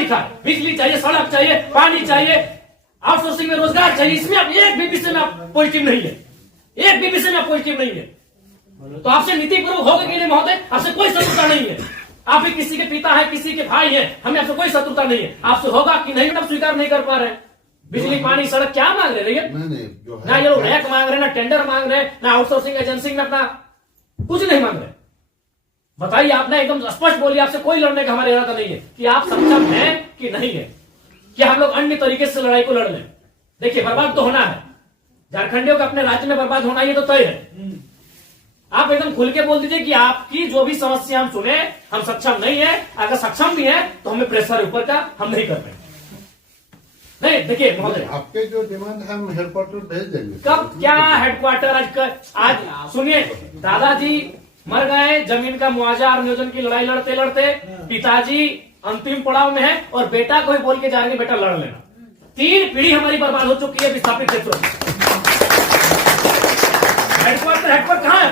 लिखा है? बिजली चाहिए, सड़क चाहिए, पानी चाहिए, आउटसोर्सिंग में रोजगार चाहिए, इसमें आप एक भी विषय में आप पॉजिटिव नहीं है, एक भी विषय में आप पॉजिटिव नहीं है। तो आपसे नीतिपूर्वक होगा कि नहीं महोदय? आपसे कोई शत्रुता नहीं है, आप भी किसी के पिता है, किसी के भाई है, हमें आपसे कोई शत्रुता नहीं है। आपसे होगा कि नहीं आप स्वीकार नहीं कर पा रहे हैं। बिजली पानी सड़क क्या मांग रहे हैं? ना ये लोग रैक मांग रहे हैं, ना टेंडर मांग रहे हैं, ना आउटसोर्सिंग एजेंसी में अपना कुछ नहीं मांग रहे। बताइए, आपने एकदम स्पष्ट बोलिए, आपसे कोई लड़ने का हमारा इरादा नहीं है कि आप सक्षम हैं कि नहीं है, कि हम लोग अन्य तरीके से लड़ाई को लड़ लें। देखिए, बर्बाद तो होना है, झारखंडियों का अपने राज्य में बर्बाद होना ये तो तय है। आप एकदम खुल के बोल दीजिए कि आपकी जो भी समस्या हम सुने, हम सक्षम नहीं है। अगर सक्षम भी है तो हमें प्रेशर ऊपर का हम नहीं कर पाएंगे। नहीं, देखिए महोदय, आपके जो डिमांड है हम हेडक्वार्टर भेज देंगे। कब क्या हेडक्वार्टर? आज सुनिए, दादाजी मर गए, जमीन का मुआवजा और नियोजन की लड़ाई लड़ते लड़ते पिताजी अंतिम पड़ाव में है और बेटा को ही बोल के जा रहे हैं बेटा लड़ लेना। 3 पीढ़ी हमारी बर्बाद हो चुकी है विस्थापित क्षेत्रों में। हेडक्वार्टर कहाँ है?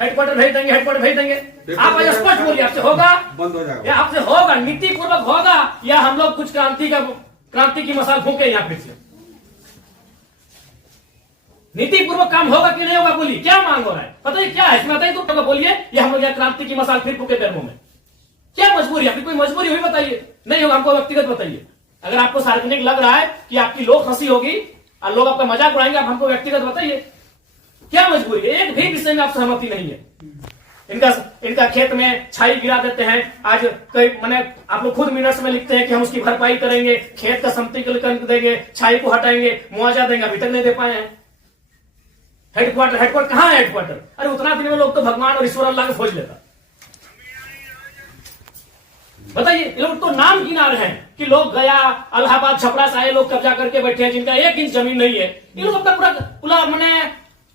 हेडक्वार्टर भेज देंगे, हेडक्वार्टर भेज देंगे। आप आज स्पष्ट बोलिए, आपसे होगा, बंद हो जाएगा, या आपसे होगा नीति पूर्वक होगा, या हम लोग कुछ क्रांति की मसाल फूके यहाँ फिर से? नीति पूर्वक काम होगा कि नहीं होगा? बोलिए, क्या मांग हो रहा है? पता है क्या है इसमें? बताइए तो बोलिए, या हम लोग यहाँ क्रांति की मसाल फिर फूके पैरों में? क्या मजबूरी है? आपकी कोई मजबूरी हुई बताइए, नहीं होगा हमको व्यक्तिगत बताइए। अगर आपको सार्वजनिक लग रहा है कि आपकी लोक हंसी होगी और लोग आपका मजाक उड़ाएंगे, आप हमको व्यक्तिगत बताइए, क्या मजबूरी है? एक भी विषय में आप सहमति नहीं है। इनका खेत में छाई गिरा देते हैं, आज कई मैंने आप लोग खुद मिनट्स में लिखते हैं कि हम उसकी भरपाई करेंगे, खेत का समतलीकरण देंगे, छाई को हटाएंगे, मुआवजा देंगे, अभी तक नहीं दे पाए हैं। हेडक्वार्टर कहाँ है? हेडक्वार्टर अरे उतना दिन में लोग तो भगवान और ईश्वर अल्लाह को खोज लेता। बताइए, ये लोग तो नाम गिना रहे हैं कि लोग गया इलाहाबाद छपरा से आए लोग कब्जा करके बैठे हैं, जिनका 1 इंच जमीन नहीं है। ये लोग अपना पूरा मैंने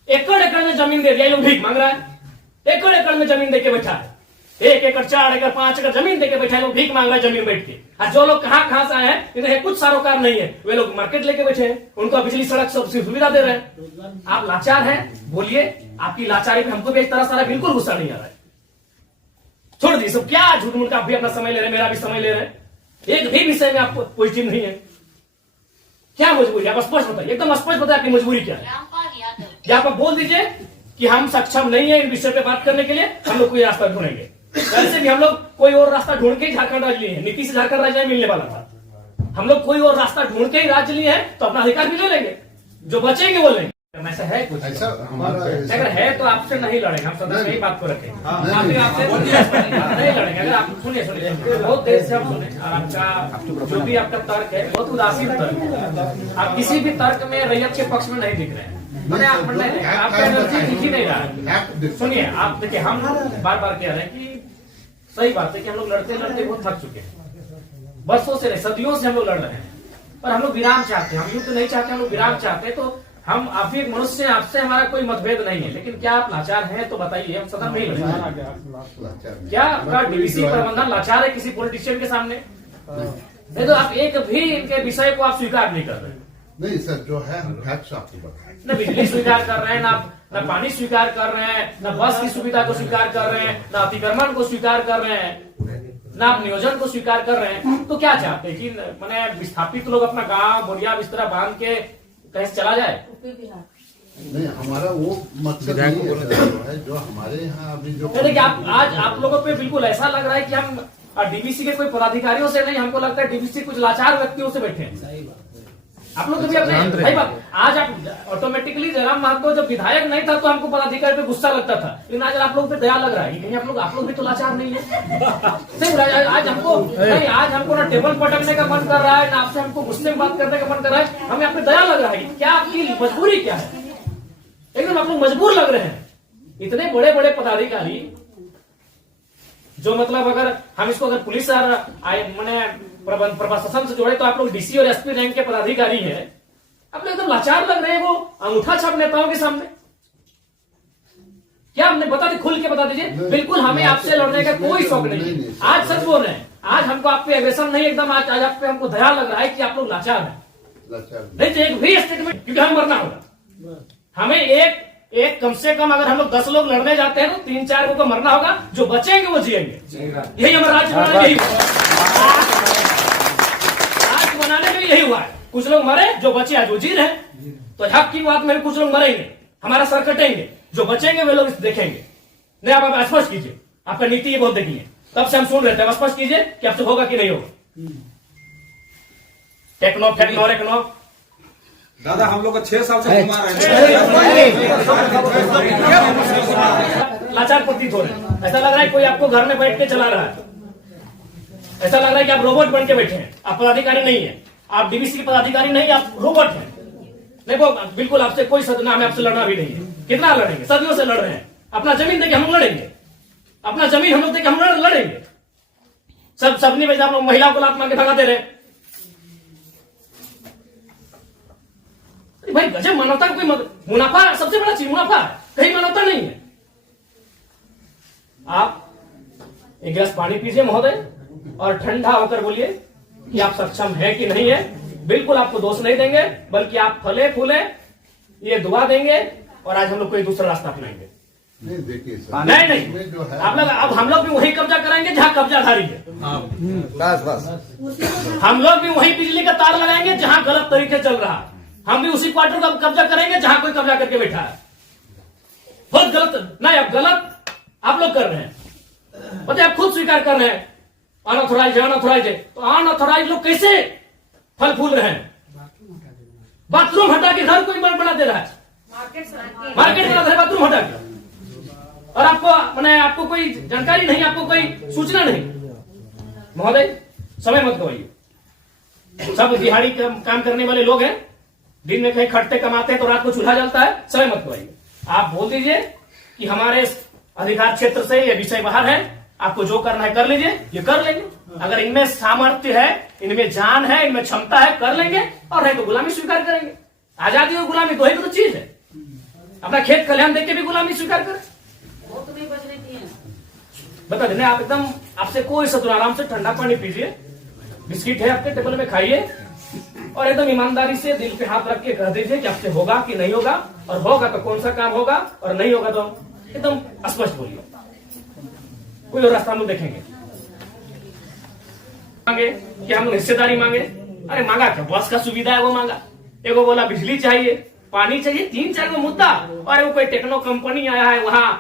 एकड़ में जमीन दे दिया, ये लोग भीख मांग रहा है। एकड़ में जमीन देके बैठा है, 1 एकड़ 4 एकड़ 5 एकड़ जमीन देके बैठा है, लोग भीख मांग रहा है जमीन बैठ के। और जो लोग कहां से आए हैं, इन्हें कुछ सारोकार नहीं है, वे लोग मार्केट लेके बैठे हैं, उनको बिजली सड़क सब सुविधा दे रहे हैं। आप लाचार हैं, बोलिए, आपकी लाचारी पे हमको भी एक तरह सारा बिल्कुल गुस्सा नहीं आ रहा है। छोड़ दी सब, क्या झूठ मूठ का आप भी अपना समय ले रहे हैं, मेरा भी समय ले रहे हैं, एक भी विषय में आपको पॉजिटिव नहीं है। क्या मजबूरी? आप स्पष्ट बताइए, एकदम स्पष्ट बताइए आपकी मजबूरी क्या है। या आप बोल दीजिए कि हम सक्षम नहीं है इन विषय पे बात करने के लिए, हम लोग कोई रास्ता ढूंढेंगे। वैसे भी हम लोग कोई और रास्ता ढूंढ के झारखंड राज्य लिए हैं, नीति से झारखंड राज्य मिलने वाला था। हम लोग कोई और रास्ता ढूंढ के ही राज्य लिए हैं, तो अपना अधिकार भी ले लेंगे, जो बचेंगे वो लेंगे। ऐसा है कुछ? ऐसा हमारा अगर है तो आपसे नहीं लड़ेंगे, हम सदस्य यही बात को रखेंगे। आपसे नहीं लड़ेंगे। अगर आप सुनिए बहुत देर से हम सुने, और आपका जो भी आपका तर्क है बहुत उदासीन तर्क है। आप किसी भी तर्क में रैयत के पक्ष में नहीं दिख रहे हैं, आपका एनर्जी दिख ही नहीं रहा है। सुनिए, आप देखिए, हम बार बार कह रहे हैं कि सही बात है कि हम लोग लड़ते लड़ते बहुत थक चुके हैं, बरसों से नहीं सदियों से हम लोग लड़ रहे हैं, पर हम लोग विराम चाहते हैं। हम युद्ध नहीं चाहते, हम लोग विराम चाहते हैं। तो हम आप भी एक मनुष्य, आपसे हमारा कोई मतभेद नहीं है, लेकिन क्या आप लाचार हैं तो बताइए, हम सदन में ही लड़ेंगे। क्या आपका डीवीसी प्रबंधन लाचार है किसी पॉलिटिशियन के सामने? नहीं तो आप एक भी इनके विषय को आप स्वीकार नहीं कर रहे। नहीं सर, जो है हम फैक्ट्स आपको बताएं। न बिजली स्वीकार कर रहे हैं, न पानी स्वीकार कर रहे हैं, न बस की सुविधा को स्वीकार कर रहे हैं, न अतिक्रमण को स्वीकार कर रहे हैं, न आप नियोजन को स्वीकार कर रहे हैं। तो क्या चाहते हैं कि मैंने विस्थापित लोग अपना गांव बोरिया बिस्तरा बांध के कहीं से चला जाए? नहीं, हमारा वो मकसद नहीं है जो हमारे यहाँ अभी जो देखिए, आज आप लोगों पे बिल्कुल ऐसा लग रहा है कि हम डीवीसी के कोई पदाधिकारियों से नहीं, हमको लगता है डीवीसी कुछ लाचार व्यक्तियों से बैठे हैं। आप लोग कभी अपने भाई बात, आज आप ऑटोमेटिकली जयराम महतो जब विधायक नहीं था तो हमको पदाधिकारी पे गुस्सा लगता था, लेकिन आज आप लोग पे दया लग रहा है। कहीं आप लोग भी तो लाचार नहीं है। आज हमको ना टेबल पटकने का मन कर रहा है, ना आपसे हमको गुस्से में बात करने का मन कर रहा है, हमें आप पे दया लग रहा है। क्या आपकी मजबूरी क्या है? एकदम आप लोग मजबूर लग रहे हैं। इतने बड़े बड़े पदाधिकारी जो मतलब अगर हम इसको अगर पुलिस मैंने प्रशासन से जोड़े तो आप लोग डीसी और एसपी रैंक के पदाधिकारी हैं, आप लोग एकदम लाचार लग रहे हैं वो अंगूठा छाप नेताओं के सामने। क्या हमने बता दी, खुल के बता दीजिए। बिल्कुल हमें आपसे लड़ने का कोई शौक नहीं। आज सच बोल रहे हैं, आज हमको आप पे एग्रेशन नहीं, एकदम आज आप पे हमको दया लग रहा है कि आप लोग लाचार हैं। नहीं तो एक भी स्टेटमेंट, क्योंकि हम मरना होगा, हमें एक कम से कम अगर हम लोग 10 लोग लड़ने जाते हैं तो 3-4 को मरना होगा, जो बचेंगे वो जिएंगे। यही हमारा राज्य बनाना, यही भी यही हुआ है, कुछ लोग मरे, जो बचे आज वो जी रहे। तो हक की बात में कुछ लोग मरेंगे, हमारा सर कटेंगे, जो बचेंगे वे लोग देखेंगे। नहीं, आप स्पष्ट कीजिए, आपका नीति ये बहुत देखी है, तब से हम सुन रहे थे। स्पष्ट कीजिए कि आपसे होगा कि नहीं होगा। टेक्नो दादा हम लोग को 6 साल से घुमा रहे हैं। लाचार प्रतीत हो रहे हैं। ऐसा लग रहा है कोई आपको घर में बैठ के चला रहा है। ऐसा लग रहा है कि आप रोबोट बन के बैठे हैं। आप पदाधिकारी नहीं है, आप डीवीसी के पदाधिकारी नहीं, आप रोबोट हैं। नहीं, वो बिल्कुल आपसे कोई सदना, हमें आपसे लड़ना भी नहीं है। कितना लड़ेंगे, सदियों से लड़ रहे हैं। अपना जमीन देके हम लड़ेंगे, अपना जमीन हम लोग देके हम लड़ेंगे। सबने में आप लोग महिलाओं को लात मार के भगा दे रहे हैं। भाई गजब, मानवता का कोई मुनाफा सबसे बड़ा चीज मुनाफा है, कहीं मानवता नहीं है। आप एक गिलास पानी पीजिए महोदय, और ठंडा होकर बोलिए कि आप सक्षम हैं कि नहीं है। बिल्कुल आपको दोष नहीं देंगे, बल्कि आप फले फूले ये दुआ देंगे, और आज हम लोग कोई दूसरा रास्ता अपनाएंगे। नहीं देखिए नहीं जो है आप लोग, अब हम लोग भी वही कब्जा कराएंगे जहां कब्जाधारी है। बस हम लोग भी वही बिजली का तार लगाएंगे जहां गलत तरीके चल रहा है। हम भी उसी क्वार्टर का कब्जा करेंगे जहां कोई कब्जा करके बैठा है। बहुत गलत, नहीं अब गलत आप लोग कर रहे हैं, पता है, आप खुद स्वीकार कर रहे हैं। अनऑथोराइज है, तो अनऑथोराइज लोग कैसे फल फूल रहे हैं? बाथरूम हटा के घर कोई बना दे रहा है, मार्केट बना दे रहा है बाथरूम हटा के, और आपको कोई जानकारी नहीं, आपको कोई सूचना नहीं। महोदय समय मत गवाइए। सब दिहाड़ी काम करने वाले लोग हैं, दिन में कहीं खटते कमाते हैं तो रात को चूल्हा जलता है। समय मत गवाइए। आप बोल दीजिए कि हमारे अधिकार क्षेत्र से ये विषय बाहर है, आपको जो करना है कर लीजिए, ये कर लेंगे। अगर इनमें सामर्थ्य है, इनमें जान है, इनमें क्षमता है, कर लेंगे, और नहीं तो गुलामी स्वीकार करेंगे। आजादी और गुलामी दो ही तो चीज है। अपना खेत खलिहान देख के भी गुलामी स्वीकार करें, बता देने। आप एकदम, आपसे कोई शत्रु, आराम से ठंडा पानी पीजिए, बिस्किट है आपके टेबल में खाइए, और एकदम ईमानदारी से दिल पे हाथ रख के कह दीजिए कि आपसे होगा कि नहीं होगा, और होगा तो कौन सा काम होगा, और नहीं होगा तो एकदम स्पष्ट बोलिए। कोई और रास्ता हम लोग देखेंगे। मांगे कि हम लोग हिस्सेदारी मांगे, अरे मांगा क्या, बस का सुविधा है वो मांगा। एगो बोला बिजली चाहिए, पानी चाहिए, 3-4 गो मुद्दा, और वो कोई टेक्नो कंपनी आया है, वहां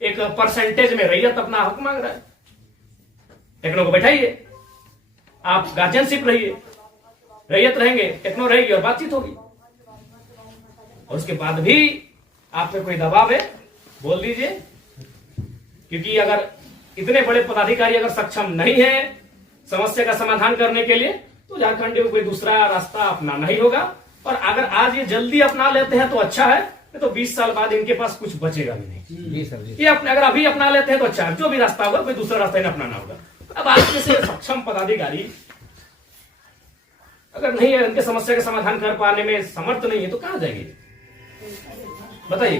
एक परसेंटेज में रैयत अपना हक मांग रहा है। टेक्नो को बैठाइए, आप गार्जियनशिप रहिए, रैयत रहेंगे, टेक्नो रहेगी, और बातचीत होगी। और उसके बाद भी आप पे कोई दबाव है, बोल दीजिए। क्योंकि अगर इतने बड़े पदाधिकारी अगर सक्षम नहीं है समस्या का समाधान करने के लिए, तो झारखंड में कोई दूसरा रास्ता अपनाना ही होगा। और अगर आज ये जल्दी अपना लेते हैं तो अच्छा है, नहीं तो 20 साल बाद इनके पास कुछ बचेगा भी नहीं। जी सर, ये अगर अभी अपना लेते हैं तो अच्छा है, जो भी रास्ता होगा कोई दूसरा रास्ता इन्हें अपनाना होगा। अब आज जैसे सक्षम पदाधिकारी अगर नहीं है, उनके समस्या का समाधान कर पाने में समर्थ नहीं है, तो कहां जाएंगे बताइए।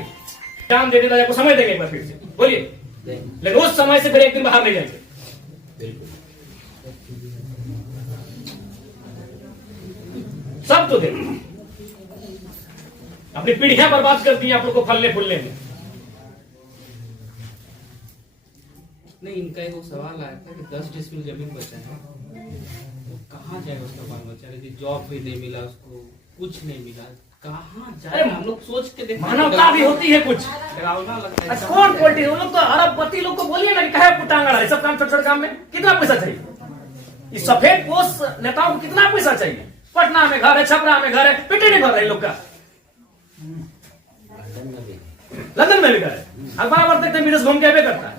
ध्यान देने का आपको समय देंगे एक बार फिर से, बोलिए। लेकिन उस समय से फिर एक दिन बाहर नहीं जाएंगे। सब तो देखो, अपनी पीढ़ियां बर्बाद कर दी आप लोग को फलने फूलने में। नहीं, इनका एक सवाल आया था कि 10 डिसमिल जमीन बचा है, वो कहाँ जाएगा उसका बाल बच्चा? यदि जॉब भी नहीं मिला उसको, कुछ नहीं मिला, कहाँ जाए? हम लोग सोच के देखते, मानवता भी होती है कुछ। डरावना लगता है। कौन पॉलिटिक्स, वो लोग तो अरबपति लोग को बोलिए ना कि कहे पुटांगड़ है, सब काम छोटे काम में कितना पैसा चाहिए? इस सफेद पोष नेताओं को कितना पैसा चाहिए? पटना में घर है, छपरा में घर है, पेटे नहीं भर रहे लोग का। लंदन में भी घर है, बराबर देखते विदेश घूम के करता है,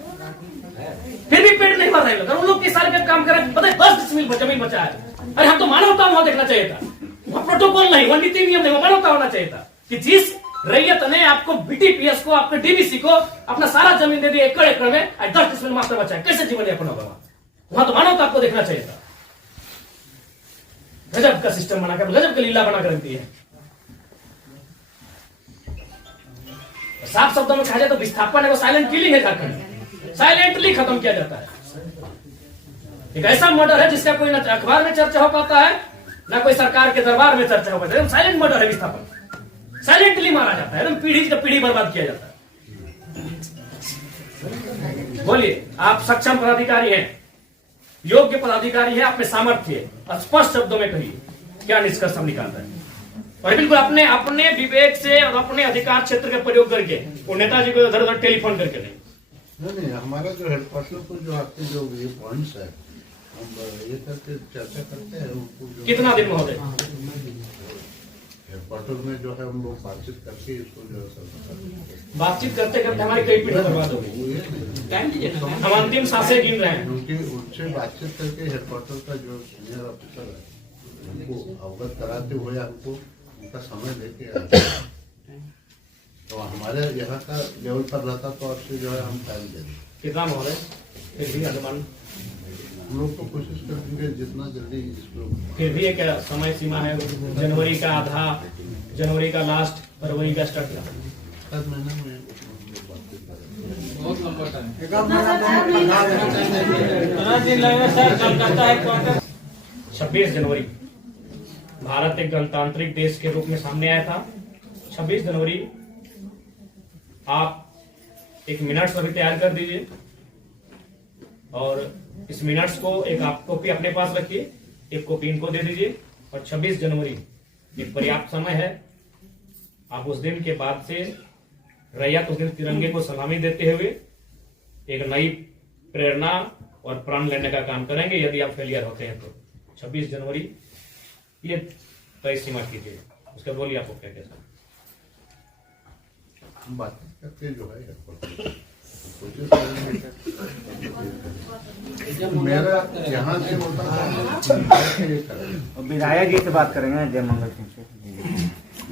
फिर भी पेट नहीं भर रहे लोग। उन लोग किस साल के काम करें, पता है 10 डिसमिल जमीन बचा है। अरे हम तो मानवता वहां देखना चाहिए था, वहां प्रोटोकॉल नहीं, वहां नीति नियम नहीं, मानवता होना चाहिए था कि जिस रैयत ने आपको बीटीपीएस को, आपके डीवीसी को अपना सारा जमीन दे दी एकड़ एकड़ में, 10 डिसमिल मात्र बचा है, कैसे जीवन यापन होगा? वहां तो मानवता आपको देखना चाहिए था। गजब का सिस्टम बनाकर, गजब का लीला बनाकर रखती है। साफ शब्दों में कहा जाए तो विस्थापन है, वो साइलेंट किलिंग है झारखंड, साइलेंटली खत्म किया जाता है। एक ऐसा मर्डर है जिसका कोई ना अखबार में चर्चा हो पाता है, ना कोई सरकार के दरबार में चर्चा हो पाता है। साइलेंट मर्डर है विस्थापन, साइलेंटली मारा जाता है, एकदम पीढ़ी से पीढ़ी बर्बाद किया जाता है। बोलिए, आप सक्षम पदाधिकारी हैं, योग्य पदाधिकारी है, आप में सामर्थ्य है, स्पष्ट शब्दों में कहिए क्या निष्कर्ष हम निकाल रहे हैं? और बिल्कुल अपने अपने विवेक से और अपने अधिकार क्षेत्र का प्रयोग करके वो नेताजी को इधर उधर टेलीफोन करके नहीं। नहीं, हमारा जो हेडक्वार्टर को जो आपके जो ये पॉइंट्स है हम ये करके चर्चा करते हैं उनको जो कितना दिन महोदय? हेडक्वार्टर में जो है हम लोग बातचीत करके इसको जो है बातचीत करते करते हमारी कई पीढ़ी बर्बाद हो गई। वो ये नहीं, टाइम दीजिए ना, हम अंतिम सांसें गिन रहे हैं। क्योंकि उनसे बातचीत करके हेडक्वार्टर का जो सीनियर ऑफिसर है उनको अवगत कराते हुए हमको उनका समय लेके आते हैं। तो हमारे यहाँ का लेवल पर रहता तो आपसे जो है हम टाइम दे दें। कितना महोदय? फिर भी अनुमान, हम लोग तो कोशिश करेंगे जितना जल्दी इसको। फिर भी एक समय सीमा है, जनवरी का आधा, जनवरी का लास्ट, फरवरी का स्टार्ट। हर महीने में हम लोग बातचीत करेंगे। बहुत लंबा टाइम। 26 जनवरी भारत एक गणतांत्रिक देश के रूप में सामने आया था। 26 जनवरी आप एक मिनट्स अभी तैयार कर दीजिए और इस मिनट्स को एक आप कॉपी अपने पास रखिए, एक कॉपी इनको दे दीजिए। और 26 जनवरी एक पर्याप्त समय है। आप उस दिन के बाद से रैयत उस दिन तिरंगे को सलामी देते हुए एक नई प्रेरणा और प्राण लेने का काम करेंगे। यदि आप फेलियर होते हैं तो 26 जनवरी ये तय सीमा कीजिए। उसके बोलिए आपको क्या कैसा हम बातचीत करके जो है हेडक्वार्टर कोशिश करेंगे। मेरा यहाँ से होता है विधायक जी से बात करेंगे जय मंगल सिंह से।